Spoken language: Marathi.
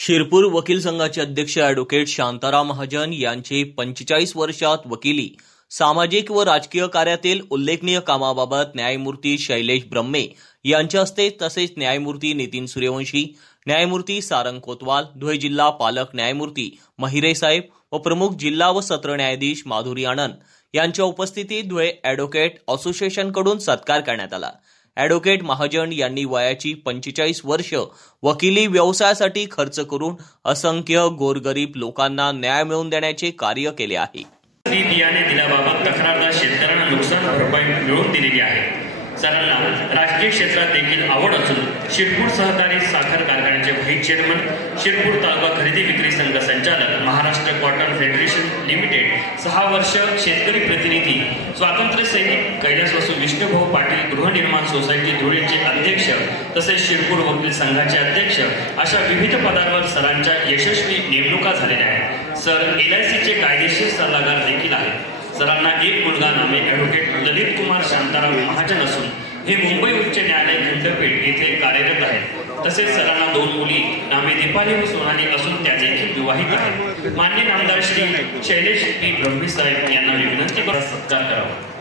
शिरपूर वकील संघाचे अध्यक्ष ॲडव्होकेट शांताराम महाजन यांची 45 वर्षात वकिली, सामाजिक व राजकीय कार्यातील उल्लेखनीय कामाबाबत न्यायमूर्ती शैलेश ब्रह्मे यांच्या हस्ते तसेच न्यायमूर्ती नितीन सूर्यवंशी, न्यायमूर्ती सारंग कोतवाल, धुळे जिल्हा पालक न्यायमूर्ती महिरे साहेब व प्रमुख जिल्हा व सत्र न्यायाधीश माधुरी आनंद यांच्या उपस्थितीत धुळे ॲडव्होकेट असोसिएशनकडून सत्कार करण्यात आला। ॲडव्होकेट महाजन यांनी वयाची 45 वर्ष वकिली व्यवसायासाठी खर्च करून असंख्य गोरगरीब लोकांना न्याय मिळवून देण्याचे कार्य केले आहे। बियाणे दिल्याबाबत तक्रारदार शेतकऱ्यांना नुकसान भरपाई मिळवून दिलेली आहे। सरांना राजकीय क्षेत्रात देखील आवड असून शिरपूर सहकारी साखर कारखान्याचे व्हाईस चेअरमन, शिरपूर तालुका खरेदी विक्री संघ संचालक, महाराष्ट्र कॉटन फेडरेशन लिमिटेड 6 वर्ष शेतकरी प्रतिनिधी, स्वातंत्र्य सैनिक कैलासवासी विष्णुभाऊ पाटील गृहनिर्माण सोसायटी धुळेचे अध्यक्ष तसेच शिरपूर वकील संघाचे अध्यक्ष अशा विविध पदांवर सरांच्या यशस्वी नेमणुका झालेल्या आहेत। सर LICचे कायदेशीर सल्लागार देखील आहेत। सरांना एक मुलगा नामे ॲडव्होकेट ललित कुमार शांताराम महाजन असून हे मुंबई उच्च न्यायालय खंडपीठ येथे कार्यरत आहेत। तसेच सरांना 2 मुली नामे दीपाली व सोनाली असून त्या देखील विवाहित आहेत। माननीय नामदार श्री शैलेश पी ब्रह्मे साहेब यांना विनंती करून सत्कार करावा।